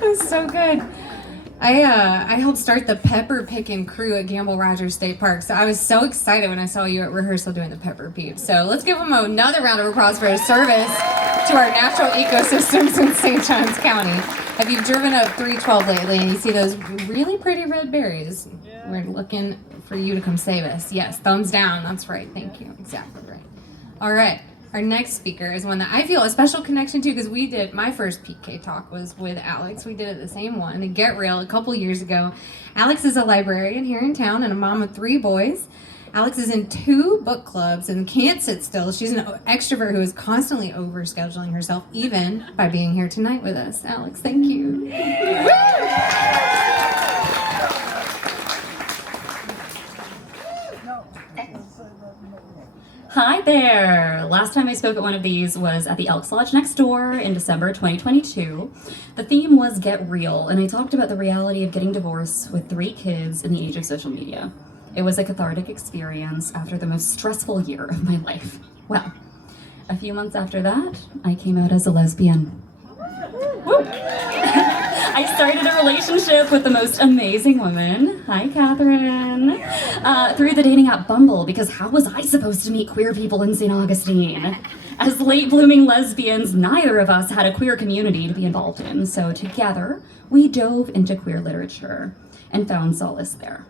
That's so good. I helped start the pepper picking crew at Gamble Rogers State Park, so I was so excited when I saw you at rehearsal doing the pepper peeps. So let's give them another round of applause for his service to our natural ecosystems in St. Johns County. Have you driven up 312 lately and you see those really pretty red berries? Yeah. We're looking for you to come save us. Yes, thumbs down. That's right. Thank you. Exactly right. All right. Our next speaker is one that I feel a special connection to because my first PK talk was with Alex. We did it the same one, at Get Real, a couple years ago. Alex is a librarian here in town and a mom of 3 boys. Alex is in 2 book clubs and can't sit still. She's an extrovert who is constantly overscheduling herself, even by being here tonight with us. Alex, thank you. Hi there! Last time I spoke at one of these was at the Elks Lodge next door in December 2022. The theme was Get Real, and I talked about the reality of getting divorced with 3 kids in the age of social media. It was a cathartic experience after the most stressful year of my life. Well, a few months after that, I came out as a lesbian. Woo! I started a relationship with the most amazing woman, hi Catherine, through the dating app Bumble, because how was I supposed to meet queer people in St. Augustine? As late-blooming lesbians, neither of us had a queer community to be involved in, so together we dove into queer literature and found solace there.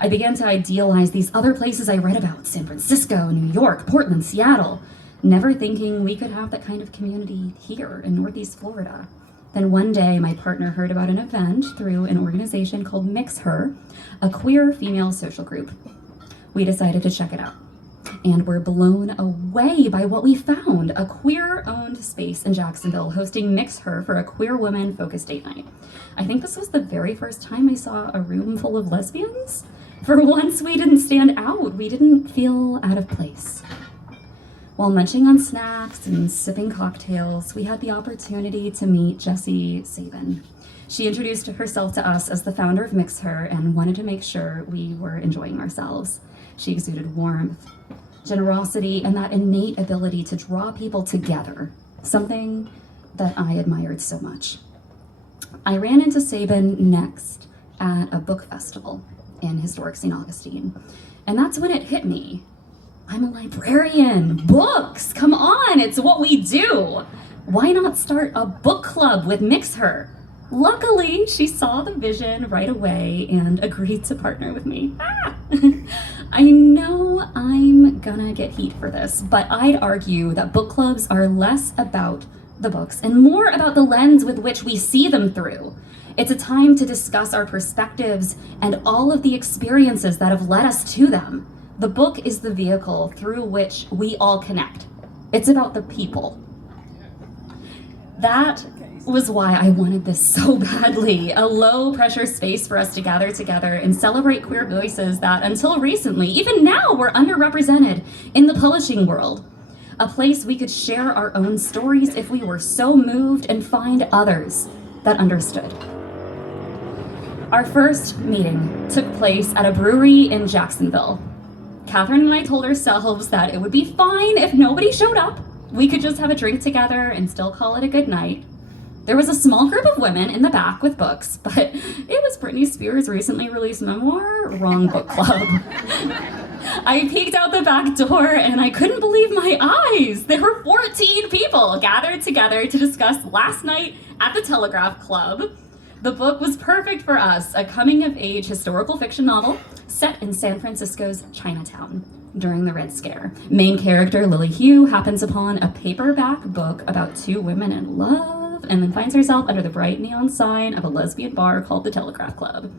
I began to idealize these other places I read about, San Francisco, New York, Portland, Seattle, never thinking we could have that kind of community here in Northeast Florida. Then one day, my partner heard about an event through an organization called Mix Her, a queer female social group. We decided to check it out, and were blown away by what we found, a queer-owned space in Jacksonville hosting Mix Her for a queer women-focused date night. I think this was the very first time I saw a room full of lesbians. For once, we didn't stand out. We didn't feel out of place. While munching on snacks and sipping cocktails, we had the opportunity to meet Jessie Sabin. She introduced herself to us as the founder of Mix Her and wanted to make sure we were enjoying ourselves. She exuded warmth, generosity, and that innate ability to draw people together, something that I admired so much. I ran into Sabin next at a book festival in historic St. Augustine, and that's when it hit me. I'm a librarian. Books! Come on, it's what we do. Why not start a book club with Mix Her? Luckily, she saw the vision right away and agreed to partner with me. I know I'm gonna get heat for this, but I'd argue that book clubs are less about the books and more about the lens with which we see them through. It's a time to discuss our perspectives and all of the experiences that have led us to them. The book is the vehicle through which we all connect. It's about the people. That was why I wanted this so badly, a low-pressure space for us to gather together and celebrate queer voices that, until recently, even now, were underrepresented in the publishing world. A place we could share our own stories if we were so moved and find others that understood. Our first meeting took place at a brewery in Jacksonville. Catherine and I told ourselves that it would be fine if nobody showed up. We could just have a drink together and still call it a good night. There was a small group of women in the back with books, but it was Britney Spears' recently released memoir, Wrong Book Club. I peeked out the back door and I couldn't believe my eyes. There were 14 people gathered together to discuss last night at the Telegraph Club. The book was perfect for us, a coming-of-age historical fiction novel set in San Francisco's Chinatown during the Red Scare. Main character Lily Hugh happens upon a paperback book about 2 women in love and then finds herself under the bright neon sign of a lesbian bar called the Telegraph Club.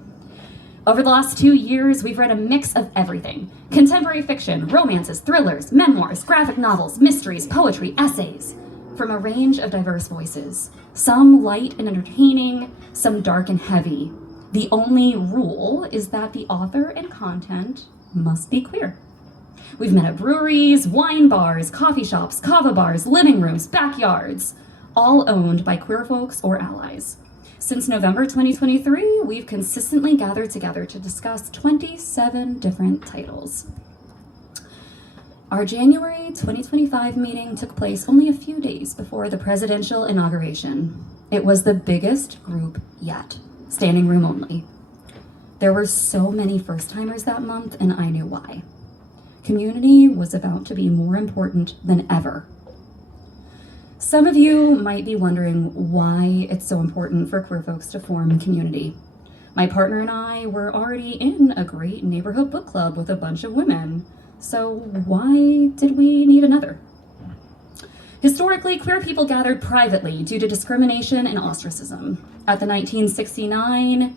Over the last 2 years, we've read a mix of everything: contemporary fiction, romances, thrillers, memoirs, graphic novels, mysteries, poetry, essays, from a range of diverse voices. Some light and entertaining, some dark and heavy. The only rule is that the author and content must be queer. We've met at breweries, wine bars, coffee shops, kava bars, living rooms, backyards, all owned by queer folks or allies. Since November 2023, we've consistently gathered together to discuss 27 different titles. Our January 2025 meeting took place only a few days before the presidential inauguration. It was the biggest group yet, standing room only. There were so many first-timers that month, and I knew why. Community was about to be more important than ever. Some of you might be wondering why it's so important for queer folks to form community. My partner and I were already in a great neighborhood book club with a bunch of women, so why did we need another? Historically, queer people gathered privately due to discrimination and ostracism. At the 1969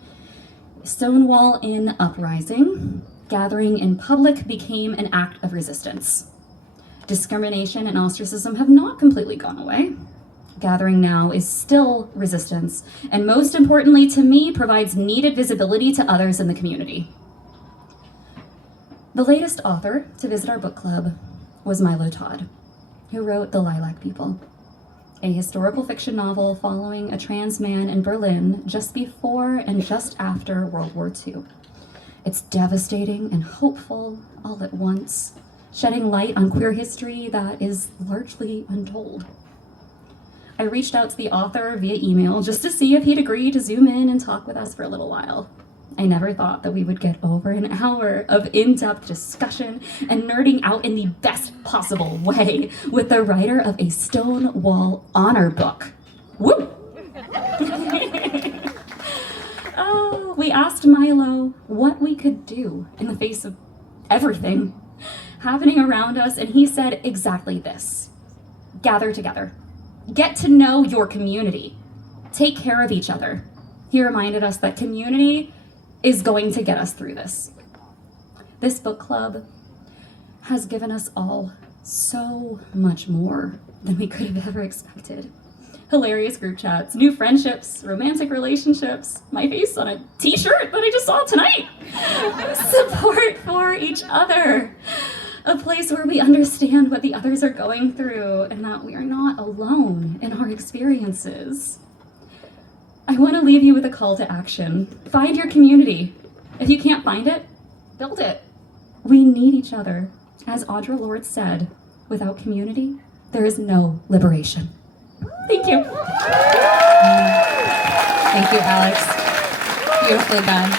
Stonewall Inn uprising, gathering in public became an act of resistance. Discrimination and ostracism have not completely gone away. Gathering now is still resistance, and most importantly to me, provides needed visibility to others in the community. The latest author to visit our book club was Milo Todd, who wrote The Lilac People, a historical fiction novel following a trans man in Berlin just before and just after World War II. It's devastating and hopeful all at once, shedding light on queer history that is largely untold. I reached out to the author via email just to see if he'd agree to zoom in and talk with us for a little while. I never thought that we would get over an hour of in-depth discussion and nerding out in the best possible way with the writer of a Stonewall honor book. Woo! We asked Milo what we could do in the face of everything happening around us, and he said exactly this: gather together. Get to know your community. Take care of each other. He reminded us that community is going to get us through this. This book club has given us all so much more than we could have ever expected. Hilarious group chats, new friendships, romantic relationships, my face on a t-shirt that I just saw tonight. Support for each other. A place where we understand what the others are going through and that we are not alone in our experiences. I want to leave you with a call to action. Find your community. If you can't find it, build it. We need each other. As Audre Lorde said, without community, there is no liberation. Thank you. Thank you, Alex. Beautifully done.